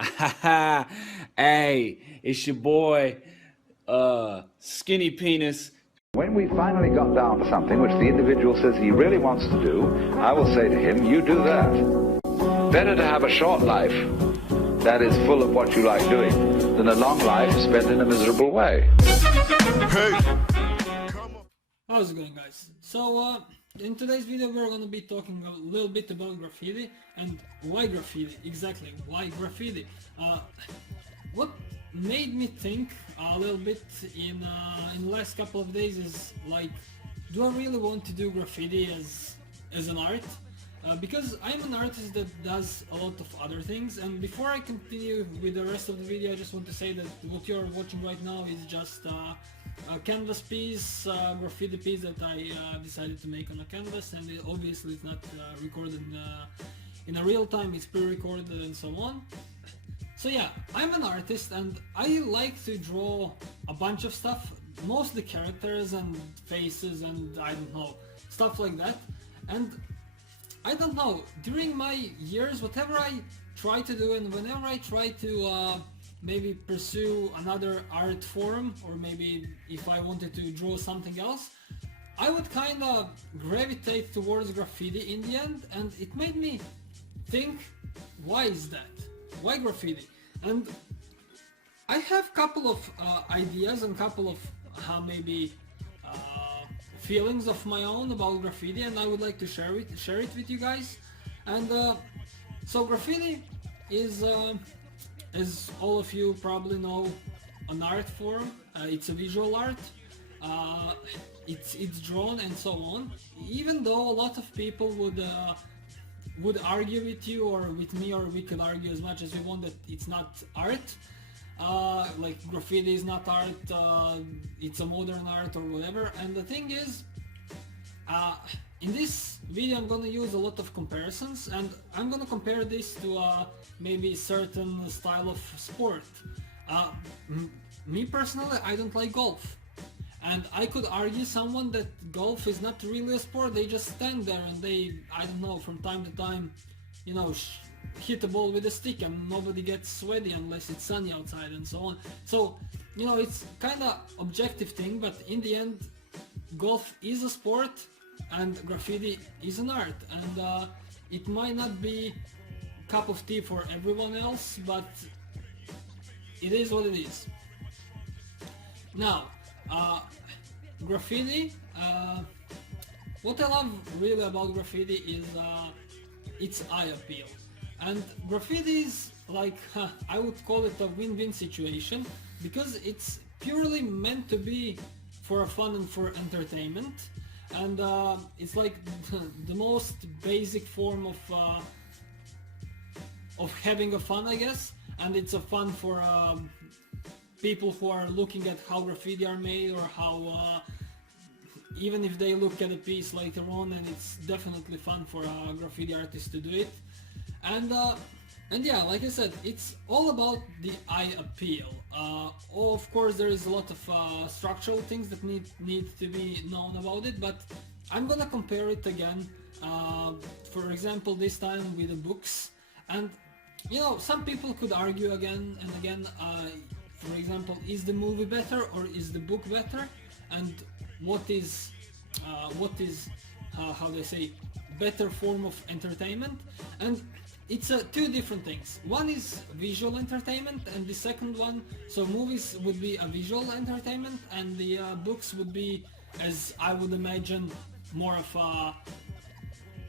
Hey, it's your boy, Skinny Penis. When we finally got down to something which the individual says he really wants to do, I will say to him, you do that. Better to have a short life that is full of what you like doing than a long life spent in a miserable way. Hey! How's it going, guys? So, in today's video we're gonna be talking a little bit about graffiti and why graffiti, exactly, why graffiti. What made me think a little bit in the last couple of days is like, do I really want to do graffiti as an art? Because I'm an artist that does a lot of other things, and before I continue with the rest of the video I just want to say that what you're watching right now is just a canvas piece, graffiti piece that I decided to make on a canvas, and obviously it's not recorded in a real time, it's pre-recorded and so on. So yeah, I'm an artist and I like to draw a bunch of stuff, mostly characters and faces and I don't know, stuff like that. And I don't know, during my years, whatever I try to do and whenever I try to maybe pursue another art form, or maybe if I wanted to draw something else, I would kind of gravitate towards graffiti in the end, and it made me think, why is that? Why graffiti? And I have couple of ideas and couple of maybe feelings of my own about graffiti, and I would like to share it with you guys. And so graffiti is, as all of you probably know, an art form. It's a visual art. It's drawn and so on. Even though a lot of people would argue with you or with me, or we can argue as much as we want that it's not art. Like graffiti is not art, it's a modern art or whatever. And the thing is, in this video I'm gonna use a lot of comparisons, and I'm gonna compare this to maybe certain style of sport. Me personally, I don't like golf. And I could argue someone that golf is not really a sport, they just stand there and they, I don't know, from time to time, you know, hit the ball with a stick and nobody gets sweaty unless it's sunny outside and so on. So, you know, it's kind of objective thing, but in the end, golf is a sport and graffiti is an art. And it might not be a cup of tea for everyone else, but it is what it is. Now, graffiti, what I love really about graffiti is its eye appeal. And graffiti is like, I would call it a win-win situation, because it's purely meant to be for fun and for entertainment. And it's like the most basic form of having a fun, I guess. And it's a fun for people who are looking at how graffiti are made, or how even if they look at a piece later on, and it's definitely fun for a graffiti artist to do it. And yeah, like I said, it's all about the eye appeal. Of course there is a lot of structural things that need to be known about it, but I'm gonna compare it again, for example this time with the books. And you know, some people could argue again and again, for example, is the movie better or is the book better, and what is how they say, better form of entertainment. And it's two different things. One is visual entertainment, and the second one, so movies would be a visual entertainment, and the books would be, as I would imagine, more of a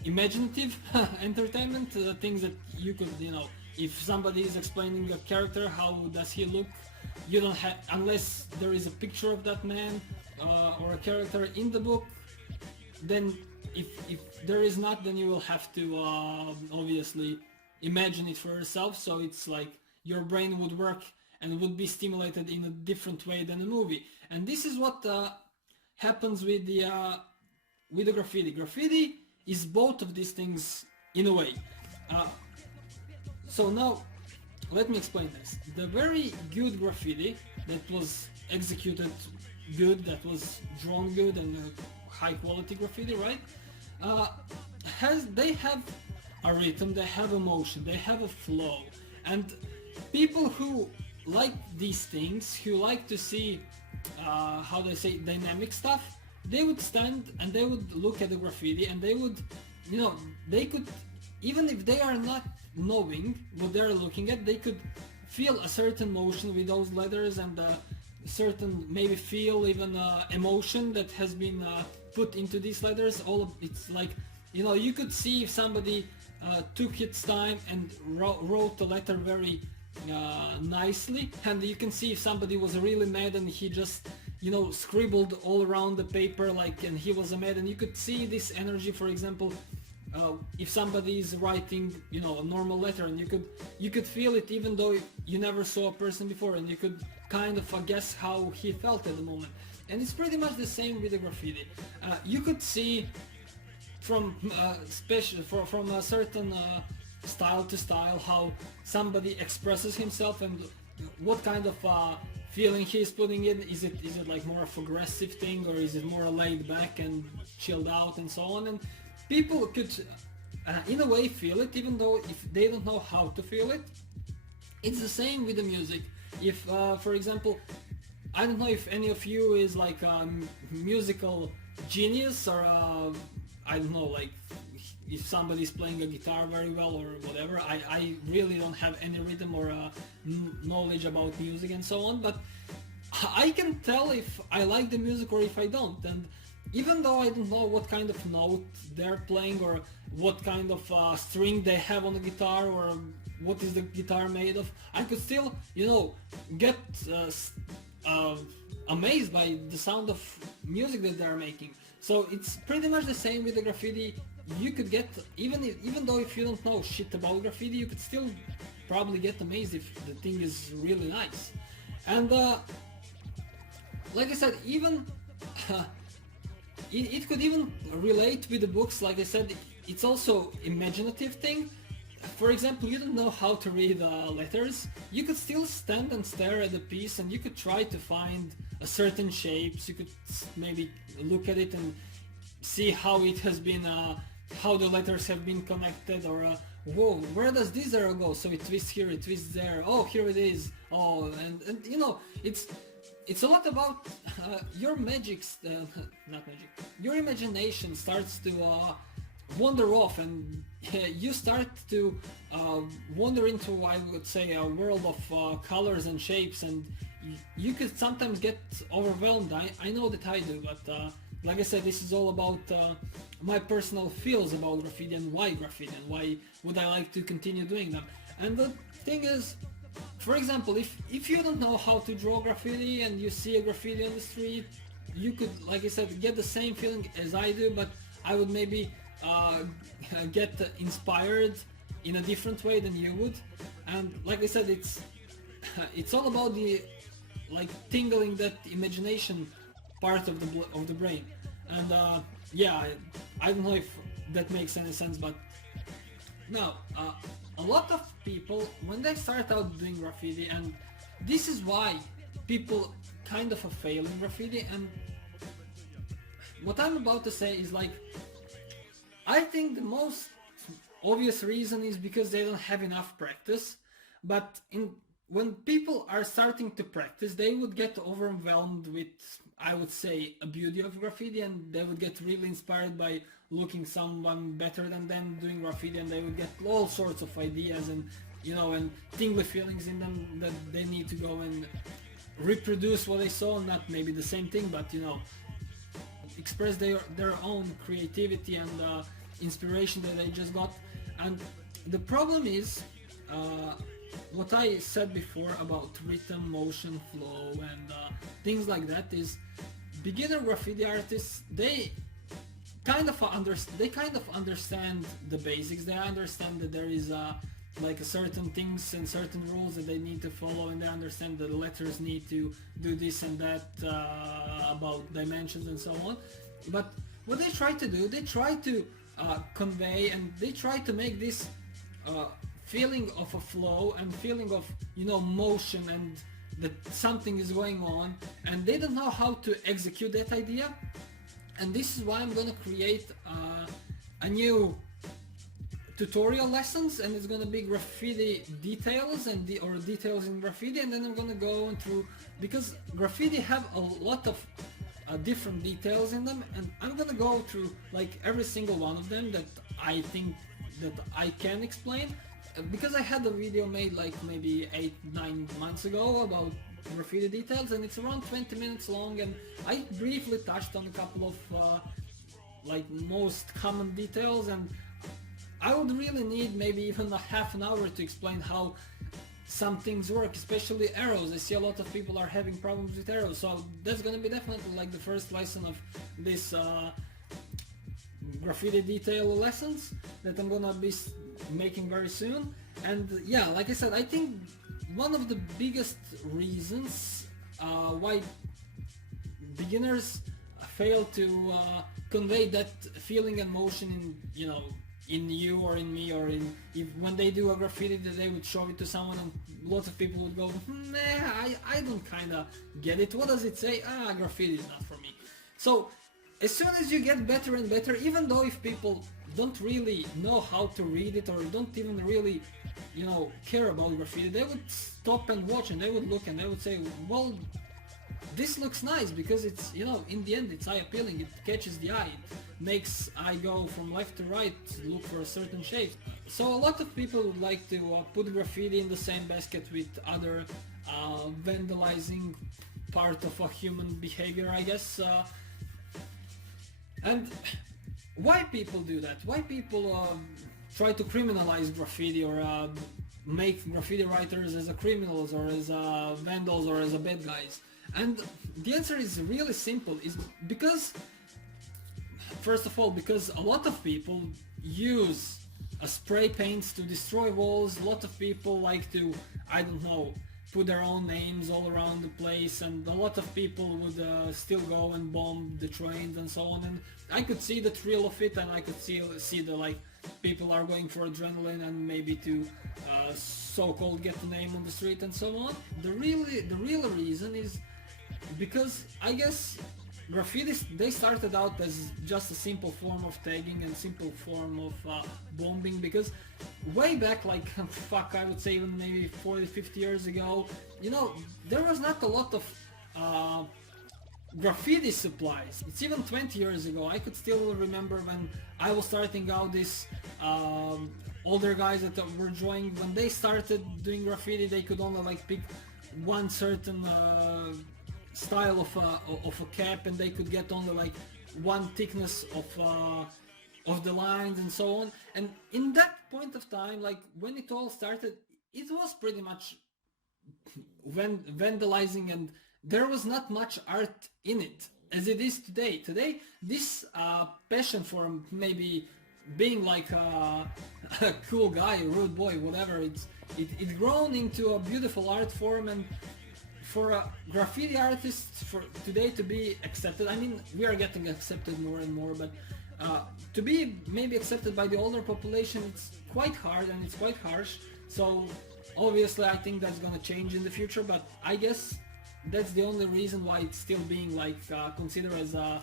imaginative entertainment, things that you could, you know, if somebody is explaining a character, how does he look, you don't have, unless there is a picture of that man or a character in the book, then if there is not, then you will have to obviously imagine it for yourself. So it's like your brain would work and would be stimulated in a different way than a movie. And this is what happens with the graffiti. Graffiti is both of these things in a way. So now let me explain this. The very good graffiti that was executed good, that was drawn good, and high quality graffiti, right? They have a rhythm, they have emotion, they have a flow, and people who like these things, who like to see, how do I say, dynamic stuff, they would stand and they would look at the graffiti and they would, they could, even if they are not knowing what they're looking at, they could feel a certain motion with those letters and a certain, maybe feel even emotion that has been put into these letters. All of it's like, you could see if somebody took its time and wrote the letter very nicely, and you can see if somebody was really mad and he just scribbled all around the paper, like, and he was mad, and you could see this energy. For example, if somebody is writing a normal letter, and you could feel it even though you never saw a person before, and you could kind of guess how he felt at the moment. And it's pretty much the same with the graffiti. You could see from from a certain style to style how somebody expresses himself and what kind of feeling he's putting in. Is it like more of aggressive thing, or is it more laid back and chilled out and so on? And people could in a way feel it, even though if they don't know how to feel it. It's the same with the music. If for example, I don't know if any of you is like a musical genius, or I don't know, like if somebody's playing a guitar very well or whatever. I really don't have any rhythm or knowledge about music and so on, but I can tell if I like the music or if I don't. And even though I don't know what kind of note they're playing or what kind of string they have on the guitar or what is the guitar made of, I could still, get amazed by the sound of music that they're making. So it's pretty much the same with the graffiti. You could get, even though if you don't know shit about graffiti, you could still probably get amazed if the thing is really nice. And like I said, even it could even relate with the books. Like I said, it's also imaginative thing. For example, you don't know how to read letters, you could still stand and stare at the piece and you could try to find a certain shapes. You could maybe look at it and see how it has been, how the letters have been connected, or whoa, where does this arrow go? So it twists here, it twists there, oh, here it is. Oh, and it's a lot about your not magic, your imagination starts to wander off, and you start to wander into, I would say, a world of colors and shapes, and you could sometimes get overwhelmed. I know that I do, but like I said, this is all about my personal feels about graffiti and why graffiti and why would I like to continue doing them. And the thing is, for example, if you don't know how to draw graffiti and you see a graffiti on the street, you could, like I said, get the same feeling as I do, but I would maybe get inspired in a different way than you would. And like I said, it's all about the tingling that imagination part of the brain. And yeah, I don't know if that makes any sense, but now a lot of people, when they start out doing graffiti, and this is why people kind of fail in graffiti, and what I'm about to say is I think the most obvious reason is because they don't have enough practice. But when people are starting to practice, they would get overwhelmed with, I would say, a beauty of graffiti, and they would get really inspired by looking someone better than them doing graffiti, and they would get all sorts of ideas and and tingly feelings in them that they need to go and reproduce what they saw, not maybe the same thing, but express their own creativity and inspiration that they just got. And the problem is what I said before about rhythm, motion, flow, and things like that is beginner graffiti artists, they kind of understand the basics. They understand that there is a certain things and certain rules that they need to follow, and they understand that the letters need to do this and that about dimensions and so on. But what they try to do, they try to convey, and they try to make this feeling of a flow and feeling of motion and that something is going on, and they don't know how to execute that idea. And this is why I'm gonna create a new tutorial lessons, and it's gonna be graffiti details or details in graffiti, and then I'm gonna go through, because graffiti have a lot of different details in them, and I'm gonna go through like every single one of them that I think that I can explain, because I had a video made like maybe 8-9 months ago about graffiti details, and it's around 20 minutes long, and I briefly touched on a couple of like most common details, and I would really need maybe even a half an hour to explain how some things work, especially arrows. I see a lot of people are having problems with arrows, so that's gonna be definitely like the first lesson of this graffiti detail lessons that I'm gonna be making very soon. And yeah, like I said, I think one of the biggest reasons why beginners fail to convey that feeling and motion in you or in me, or when they do a graffiti that they would show it to someone and lots of people would go, nah, I don't kinda get it, what does it say? Graffiti is not for me. So as soon as you get better and better, even though if people don't really know how to read it or don't even really care about graffiti, they would stop and watch, and they would look and they would say, well, this looks nice because it's, in the end it's eye appealing, it catches the eye, it makes eye go from left to right, look for a certain shape. So a lot of people would like to put graffiti in the same basket with other vandalizing part of a human behavior, I guess. And why people do that? Why people try to criminalize graffiti or make graffiti writers as a criminals or as vandals or as a bad guys? And the answer is really simple, is because, first of all, because a lot of people use spray paints to destroy walls, a lot of people like to, I don't know, put their own names all around the place, and a lot of people would still go and bomb the trains and so on, and I could see the thrill of it, and I could see the, like, people are going for adrenaline and maybe to so-called get the name on the street and so on. The real reason is because I guess graffitis, they started out as just a simple form of tagging and simple form of bombing, because way back, like, fuck, I would say even maybe 40-50 years ago, there was not a lot of graffiti supplies. It's even 20 years ago. I could still remember when I was starting out, this older guys that were drawing, when they started doing graffiti, they could only like pick one certain style of a cap, and they could get only like one thickness of the lines and so on. And in that point of time, like when it all started, it was pretty much vandalizing, and there was not much art in it as it is today. Today, this passion for maybe being like a cool guy, a rude boy, whatever, it grown into a beautiful art form. And for a graffiti artist for today to be accepted, I mean, we are getting accepted more and more, but to be maybe accepted by the older population, it's quite hard and it's quite harsh. So obviously I think that's gonna change in the future, but I guess that's the only reason why it's still being like considered as a,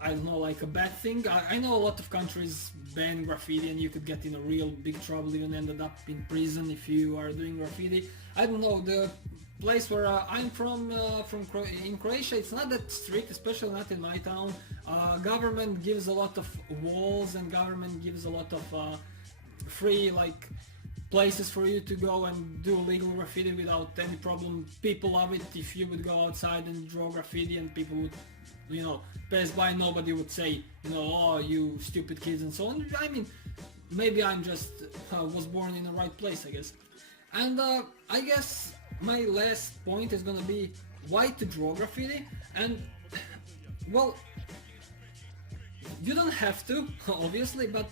I don't know, like a bad thing. I know a lot of countries ban graffiti and you could get in a real big trouble, even ended up in prison if you are doing graffiti. I don't know, the place where I'm from in Croatia, it's not that strict, especially not in my town. Government gives a lot of walls, and government gives a lot of free like places for you to go and do legal graffiti without any problem. People love it if you would go outside and draw graffiti, and people would, pass by, nobody would say, oh, you stupid kids and so on. I mean, maybe I'm just was born in the right place, I guess. And I guess my last point is gonna be why to draw graffiti. And well, you don't have to, obviously, but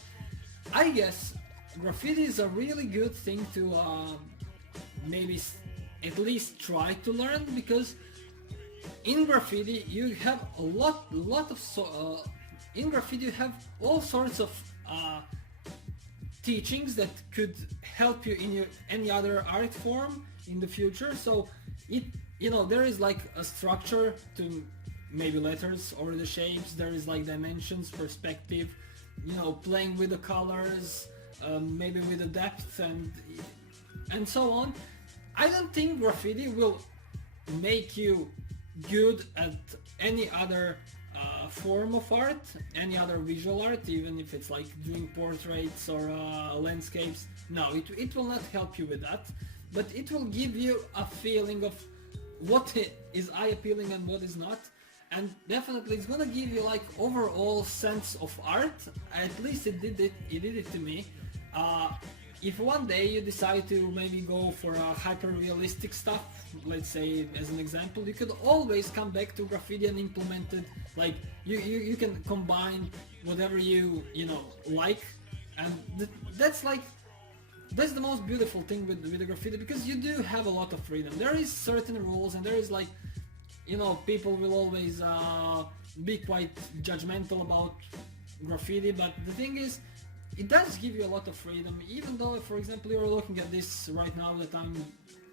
I guess graffiti is a really good thing to maybe at least try to learn, because in graffiti you have a lot of in graffiti you have all sorts of teachings that could help you in any other art form in the future. So there is like a structure to maybe letters or the shapes, there is like dimensions, perspective, you know, playing with the colors, maybe with the depth and so on. I don't think graffiti will make you good at any other form of art, any other visual art, even if it's like doing portraits or landscapes. No, it will not help you with that, but it will give you a feeling of what is eye appealing and what is not, and definitely it's gonna give you like overall sense of art. At least it did it to me. If one day you decide to maybe go for a hyper-realistic stuff, let's say as an example, you could always come back to graffiti and implement it. Like you can combine whatever you know like, and that's the most beautiful thing with the graffiti, because you do have a lot of freedom. There is certain rules, and there is like, you know, people will always be quite judgmental about graffiti, but the thing is, it does give you a lot of freedom. Even though, for example, you're looking at this right now that I'm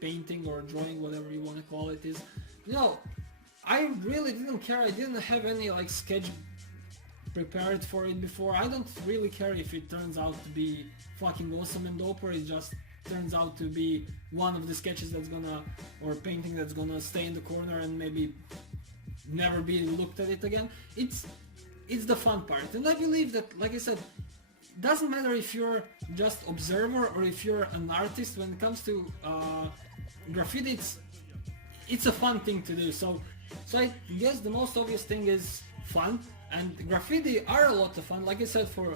painting or drawing, whatever you want to call it, is, you know, I really didn't care. I didn't have any like sketch prepared for it before. I don't really care if it turns out to be fucking awesome and dope, or it just turns out to be one of the sketches that's gonna, or painting that's gonna stay in the corner and maybe never be looked at it again. It's the fun part, and I believe that, like I said, doesn't matter if you're just observer or if you're an artist. When it comes to graffiti, it's a fun thing to do. So I guess the most obvious thing is fun, and graffiti are a lot of fun, like I said, for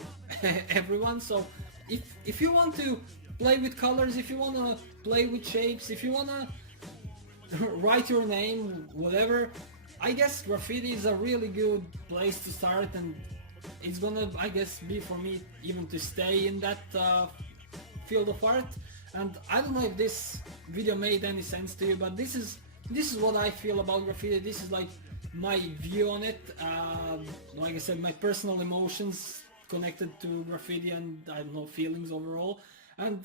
everyone. So if you want to play with colors, if you want to play with shapes, if you want to write your name, whatever, I guess graffiti is a really good place to start, and it's gonna, I guess, be for me even to stay in that field of art. And I don't know if this video made any sense to you, but this is what I feel about graffiti. This is like my view on it. Like I said, my personal emotions connected to graffiti, and I don't know, feelings overall. And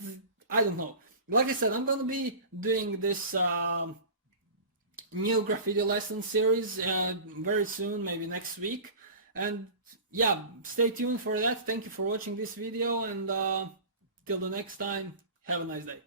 I don't know. Like I said, I'm gonna be doing this new graffiti lesson series very soon, maybe next week. And yeah, stay tuned for that. Thank you for watching this video, and till the next time, have a nice day.